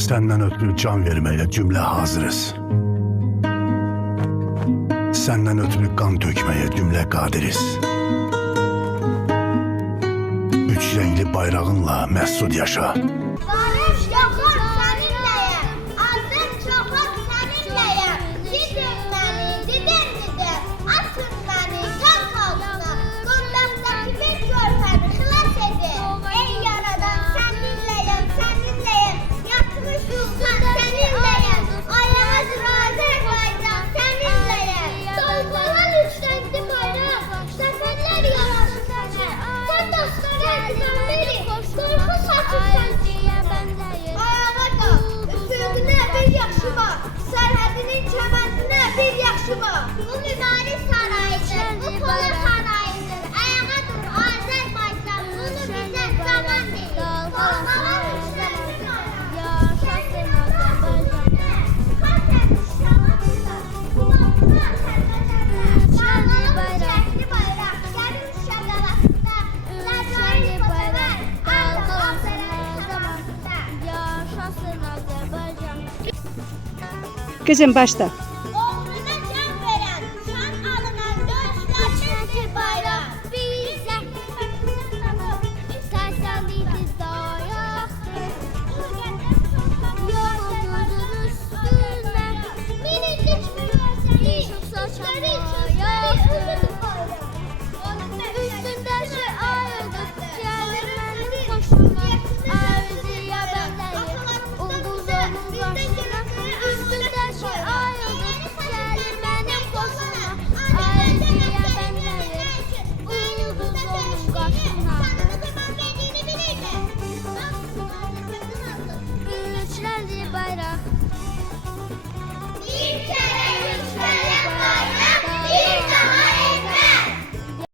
Senden ötürü can vermeye cümle hazırız. Senden ötürü kan dökmeye cümle kadiriz. Üç renkli bayrağınla mesut yaşa. Barış yoxdur səninləyəm, azım çoxluq səninləyəm. Didin məni, didin, atın məni kan xalqına. Qundaqdakı bir körpəni xilas edin. Ey yaradan səninləyəm, yatmış sultan səninləyəm. Ayağıdır Azərbaycan səninləyəm. Dalğalan üç rəngli bayraq, səfərlər yarasın sənə. Sən dostlara güvən verin, qorxu saçırsan. Ayağa da, üfüqünə bir yaxşı var, sərhədinin kəməndinə bir yaxşı var. Bu mübariz sarayıdır, bu polis sarayıdır. Ayağa dur Azərbaycan, bunu bizə zaman verir. Dalğalan üç rəngli bayraq, yaşasın Azərbaycan. Xatəmiş şamatında, qulağına tərpədəndə. Dalğalan üç rəngli bayraq, gəlir şədalatında. Ləzayir fotoğraf, alqalan sərhəd zamanında. Yaşasın Azərbaycan. Kızım başla. Oğluna can verən, can alınan döyüşlərdir bayraq. Bizə sərsəmlidir dayaqdır. Yolumuzun üstünə Minicik mühəssəni, işıq saçan ayaqdır. Üstündə şey ayıdır, gəlir mənim xoşuma. Arzuya bənzəyir, ulduzların başına. Üstündə şey ayıdır, gəlir mənim xoşuma. Arzuya bənzəyir, ulduzların başına. Üç rəngli bayraq